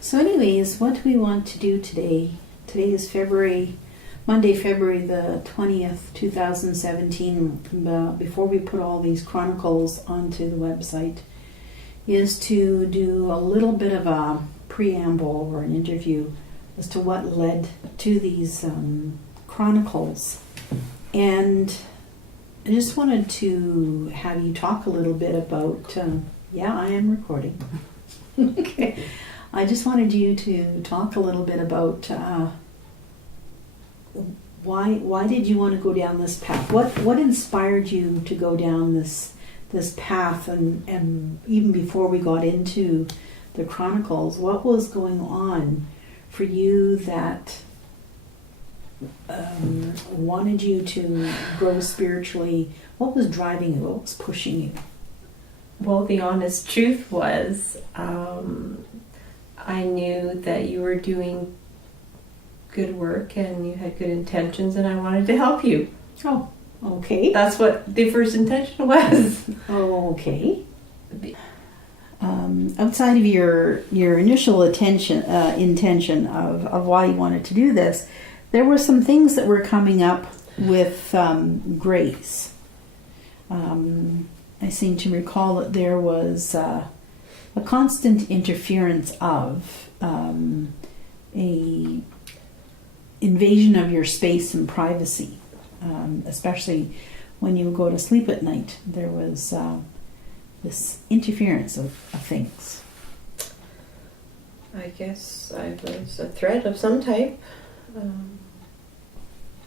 So anyways, what we want to do today is Monday, February the 20th, 2017, before we put all these Chronicles onto the website, is to do a little bit of a preamble or an interview as to what led to these Chronicles. And I just wanted to have you talk a little bit about, I am recording. Okay. I just wanted you to talk a little bit about why did you want to go down this path? What inspired you to go down this path? And even before we got into the Chronicles, what was going on for you that wanted you to grow spiritually? What was driving you? What was pushing you? Well, the honest truth was, I knew that you were doing good work and you had good intentions, and I wanted to help you. Oh, okay. That's what the first intention was. Oh, okay. Outside of your initial intention of why you wanted to do this, there were some things that were coming up with grace. I seem to recall that there was a constant interference of a invasion of your space and privacy, especially when you go to sleep at night. There was this interference of things. I guess I was a threat of some type.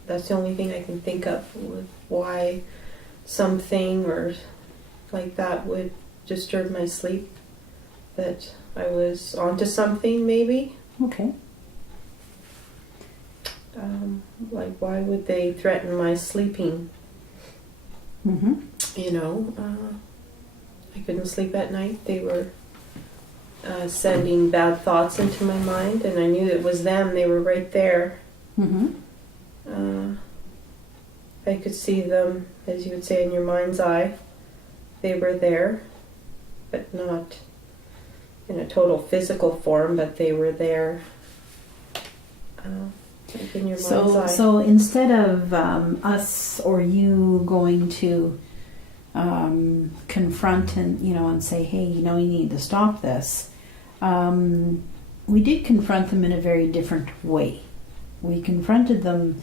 That's the only thing I can think of with why something or like that would disturb my sleep. That I was onto something, maybe. Okay. Like, why would they threaten my sleeping? Mm-hmm. I couldn't sleep at night. They were sending bad thoughts into my mind, and I knew it was them. They were right there. Mm-hmm. I could see them, as you would say, in your mind's eye. They were there, but not in a total physical form, but they were there. Like in your mind's eye. So instead of us or you going to confront and say, hey, you need to stop this, we did confront them in a very different way. We confronted them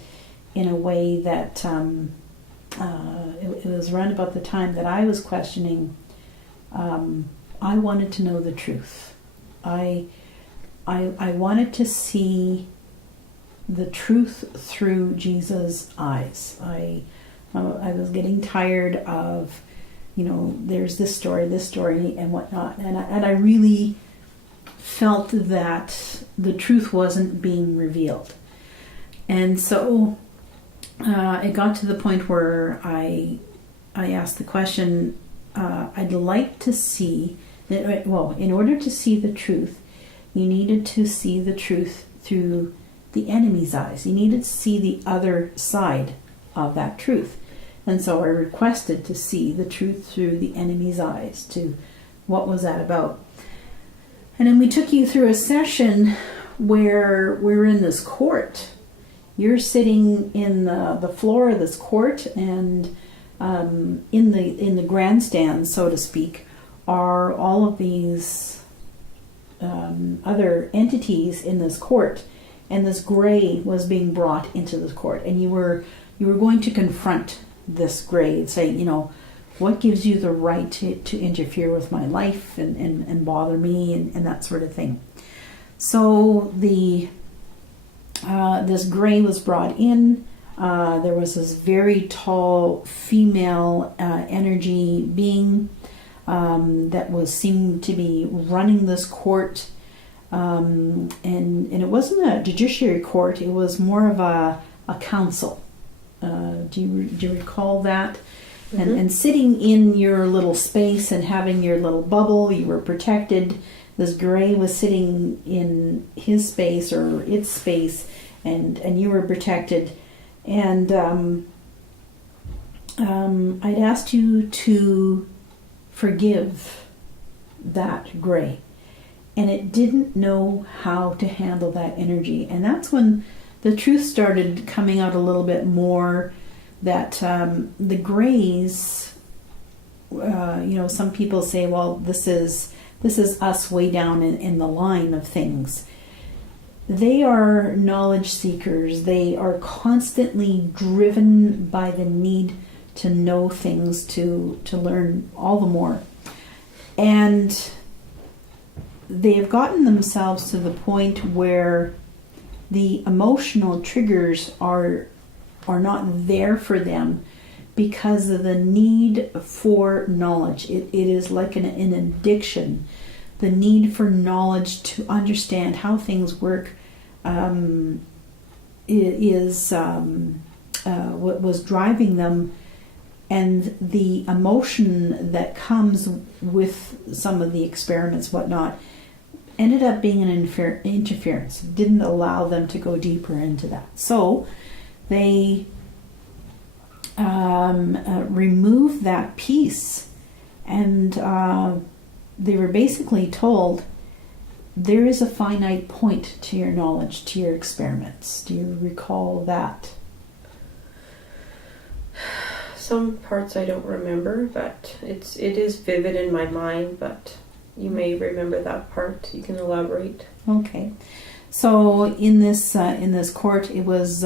in a way that it was around about the time that I was questioning. I wanted to know the truth. I wanted to see the truth through Jesus' eyes. I was getting tired of, there's this story and whatnot, and I really felt that the truth wasn't being revealed. And so it got to the point where I asked the question, I'd like to see, in order to see the truth, you needed to see the truth through the enemy's eyes. You needed to see the other side of that truth. And so I requested to see the truth through the enemy's eyes, to what was that about. And then we took you through a session where we're in this court. You're sitting in the floor of this court, and in the grandstand, so to speak, are all of these other entities in this court, and this gray was being brought into this court, and you were going to confront this gray and say, what gives you the right to interfere with my life and bother me and that sort of thing. So this gray was brought in. There was this very tall female energy being that was seemed to be running this court, and it wasn't a judiciary court. It was more of a council. Do you recall that? Mm-hmm. And sitting in your little space and having your little bubble, you were protected. This gray was sitting in his space or its space, and you were protected. And I'd asked you to forgive that gray. and it didn't know how to handle that energy. And that's when the truth started coming out a little bit more, that the grays, some people say, well, this is us way down in the line of things. They are knowledge seekers. They are constantly driven by the need to know things, to learn all the more. And they have gotten themselves to the point where the emotional triggers are not there for them because of the need for knowledge. It is like an addiction. The need for knowledge to understand how things work is what was driving them, and the emotion that comes with some of the experiments, whatnot, ended up being an interference. Didn't allow them to go deeper into that. So they removed that piece, and they were basically told, there is a finite point to your knowledge, to your experiments. Do you recall that? Some parts I don't remember, but it is vivid in my mind, but you may remember that part. You can elaborate. Okay. So in this court, it was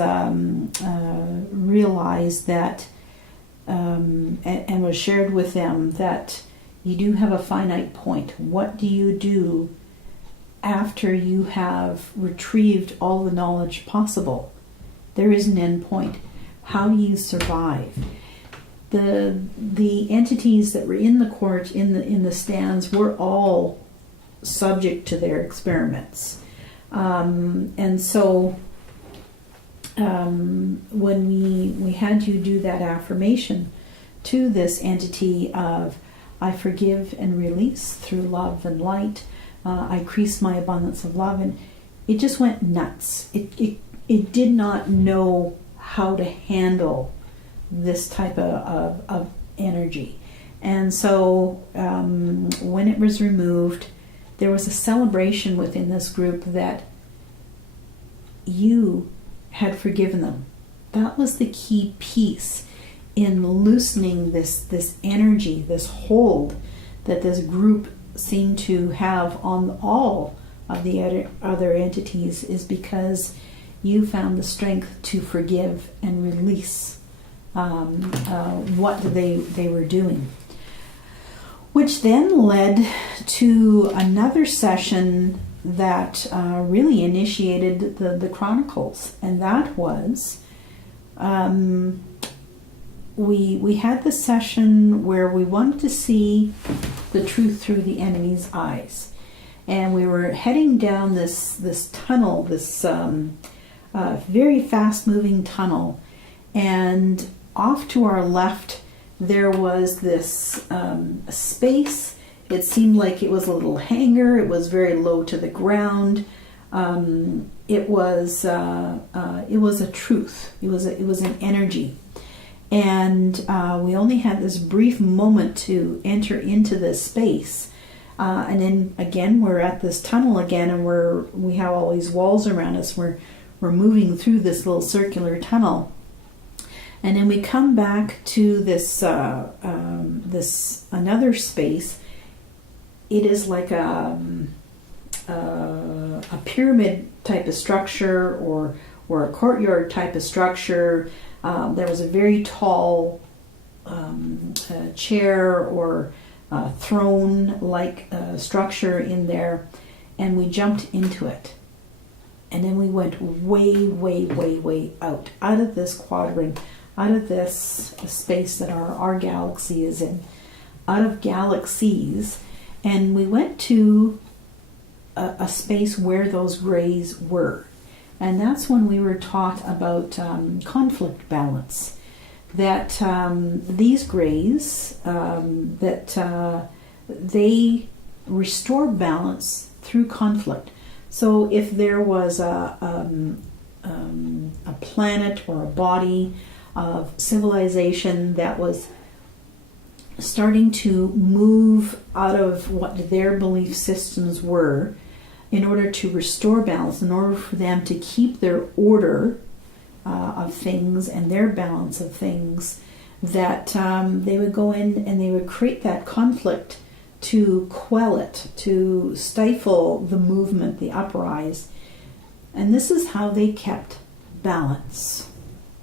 realized that and was shared with them that you do have a finite point. What do you do after you have retrieved all the knowledge possible? There is an end point. How do you survive? The entities that were in the court, in the stands, were all subject to their experiments. And so when we had you do that affirmation to this entity of, I forgive and release through love and light, I increase my abundance of love, and it just went nuts. It did not know how to handle this type of energy. And so when it was removed, there was a celebration within this group that you had forgiven them. That was the key piece in loosening this energy, this hold that this group seemed to have on all of the other entities, is because you found the strength to forgive and release what they were doing. Which then led to another session that really initiated the Chronicles, and that was we had the session where we wanted to see the truth through the enemy's eyes, and we were heading down this tunnel, this very fast-moving tunnel, and off to our left there was this space. It seemed like it was a little hangar. It was very low to the ground. It was a truth. It was an energy, and we only had this brief moment to enter into this space. And then again, we're at this tunnel again, and we have all these walls around us. We're moving through this little circular tunnel. And then we come back to this this another space. It is like a pyramid type of structure, or a courtyard type of structure. There was a very tall chair or throne-like structure in there, and we jumped into it. And then we went way, way, way, way out of this quadrant, out of this space that our galaxy is in, out of galaxies, and we went to a space where those grays were. And that's when we were taught about conflict balance, that these grays, that they restore balance through conflict. So if there was a planet or a body of civilization that was starting to move out of what their belief systems were in order to restore balance, in order for them to keep their order of things and their balance of things, that they would go in and they would create that conflict to quell it, to stifle the movement, the uprise. And this is how they kept balance.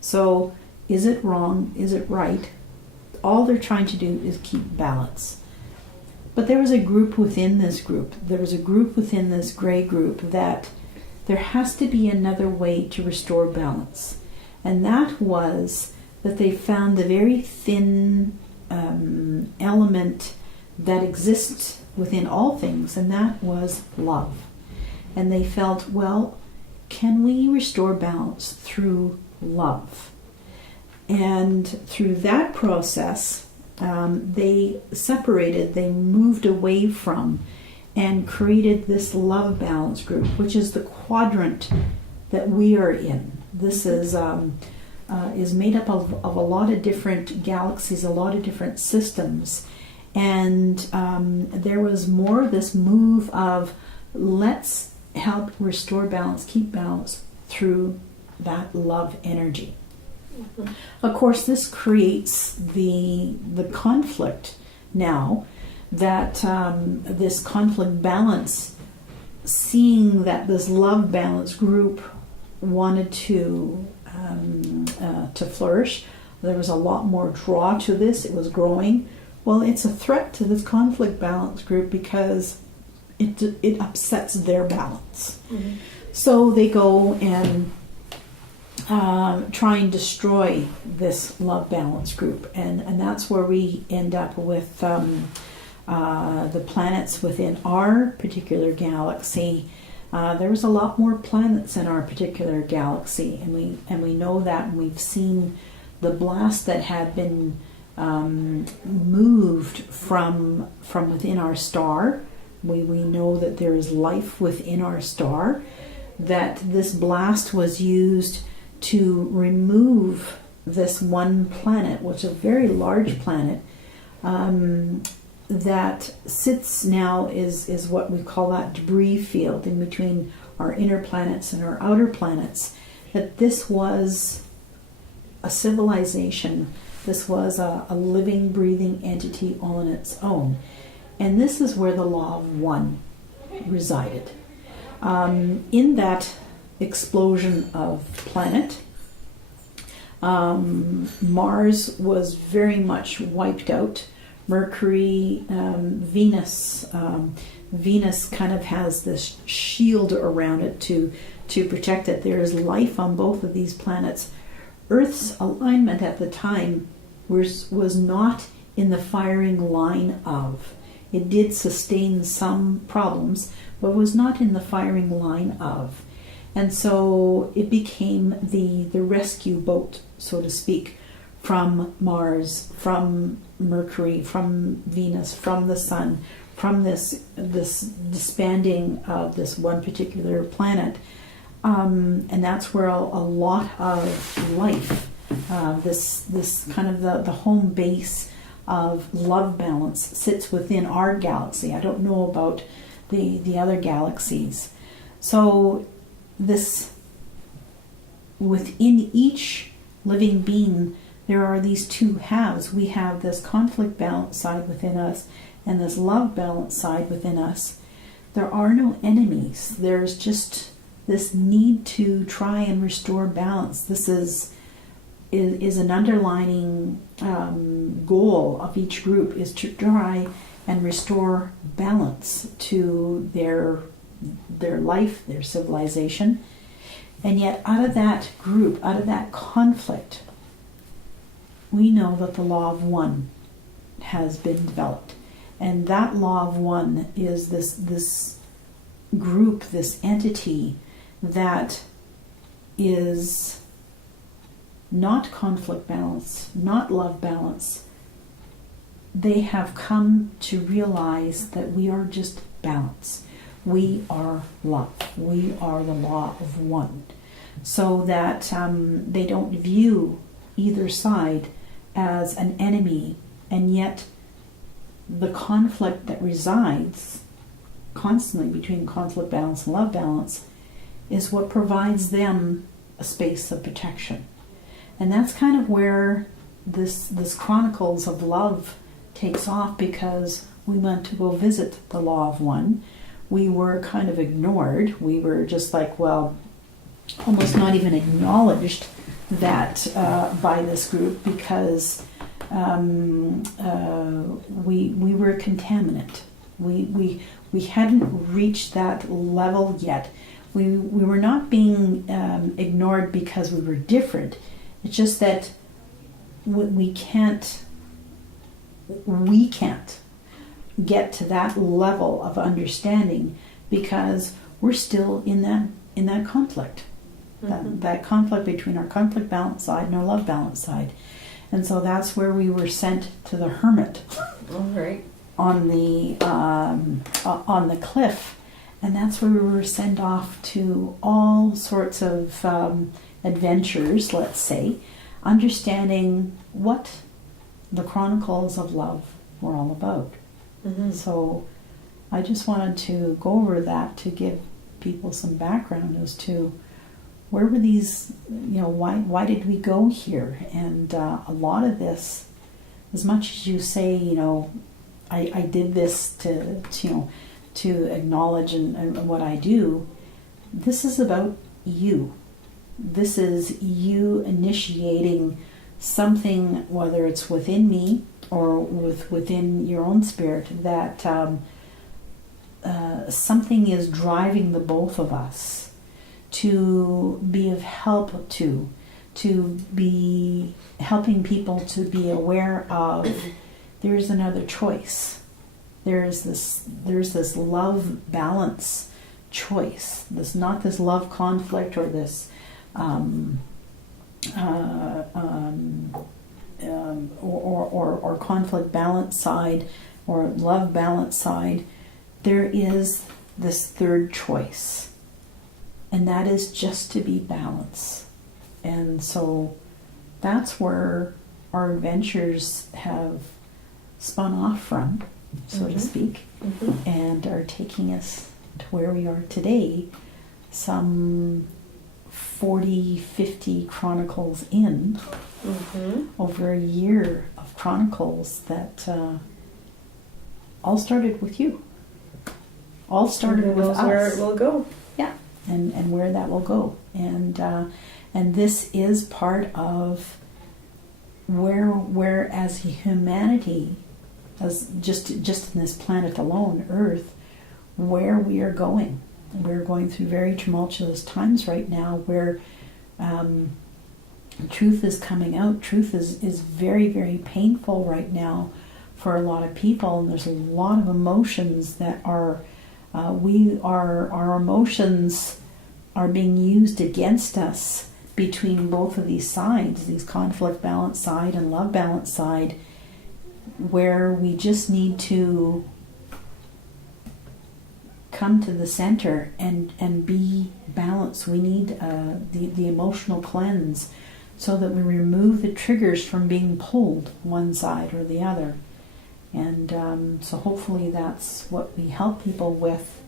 So is it wrong? Is it right? All they're trying to do is keep balance. But there was a group within this group, there was a group within this gray group, that there has to be another way to restore balance. And that was that they found the very thin element that exists within all things, and that was love. And they felt, well, can we restore balance through love? And through that process, they separated, they moved away from, and created this love balance group, which is the quadrant that we are in. This is made up of a lot of different galaxies, a lot of different systems. And there was more of this move of, let's help restore balance, keep balance through that love energy. Mm-hmm. Of course, this creates the conflict now, that this conflict balance, seeing that this love balance group wanted to flourish. There was a lot more draw to this. It was growing. Well, it's a threat to this conflict balance group because it upsets their balance. Mm-hmm. So they go and try and destroy this love balance group, and that's where we end up with the planets within our particular galaxy. There was a lot more planets in our particular galaxy, and we know that, and we've seen the blast that had been moved from within our star. We know that there is life within our star, that this blast was used to remove this one planet, which is a very large planet, that sits now is what we call that debris field in between our inner planets and our outer planets. That this was a civilization, this was a living, breathing entity all on its own. And this is where the law of one resided. In that explosion of planet, Mars was very much wiped out. Mercury, Venus. Venus kind of has this shield around it to protect it. There is life on both of these planets. Earth's alignment at the time was not in the firing line of. It did sustain some problems, but was not in the firing line of. And so it became the rescue boat, so to speak, from Mars, from Mercury, from Venus, from the Sun, from this disbanding of this one particular planet. And that's where a lot of life, this kind of the home base of love balance sits within our galaxy. I don't know about the other galaxies. So this, within each living being, there are these two halves. We have this conflict balance side within us and this love balance side within us. There are no enemies. There's just this need to try and restore balance. This is an underlining goal of each group, is to try and restore balance to their life, their civilization. And yet out of that group, out of that conflict, we know that the law of one has been developed. And that law of one is this group, this entity that is not conflict balance, not love balance. They have come to realize that we are just balance. We are love. We are the law of one. So that they don't view either side as an enemy, and yet the conflict that resides constantly between conflict balance and love balance is what provides them a space of protection. And that's kind of where this Chronicles of Love takes off, because we went to go visit the Law of One. We were kind of ignored. We were just like, well, almost not even acknowledged that by this group, because we were a contaminant. We hadn't reached that level yet. We were not being ignored because we were different. It's just that we can't get to that level of understanding because we're still in that conflict. Mm-hmm. That conflict between our conflict balance side and our love balance side. And so that's where we were sent to the hermit. All right. On the cliff, and that's where we were sent off to all sorts of adventures, let's say, understanding what the Chronicles of Love were all about. Mm-hmm. So I just wanted to go over that to give people some background as to where were these, why did we go here? And a lot of this, as much as you say, I did this to acknowledge and what I do, this is about you. This is you initiating something, whether it's within me or within your own spirit, that something is driving the both of us to be of help to be helping people to be aware of there's another choice. There's this love balance choice. This not this love conflict or this or conflict balance side or love balance side. There is this third choice, and that is just to be balanced. And so that's where our adventures have spun off from, so to speak, and are taking us to where we are today, some 40, 50 chronicles in, over a year of chronicles that all started with you. All started with us. Where it will go. Yeah, and where that will go. And this is part of where as humanity, as just in this planet alone, Earth, where we are going. We're going through very tumultuous times right now where truth is coming out. Truth is very, very painful right now for a lot of people, and there's a lot of emotions that are our emotions are being used against us between both of these sides, these conflict balance side and love balance side, where we just need to come to the center and be balanced. We need the emotional cleanse so that we remove the triggers from being pulled one side or the other. And so hopefully that's what we help people with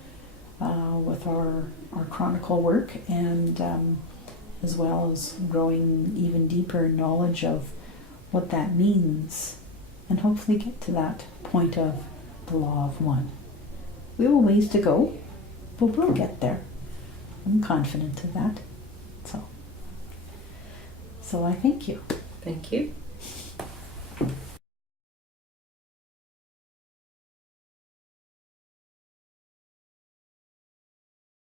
our chronicle work, and as well as growing even deeper knowledge of what that means, and hopefully get to that point of the Law of One. We have a ways to go, but we'll get there. I'm confident of that. So I thank you. Thank you.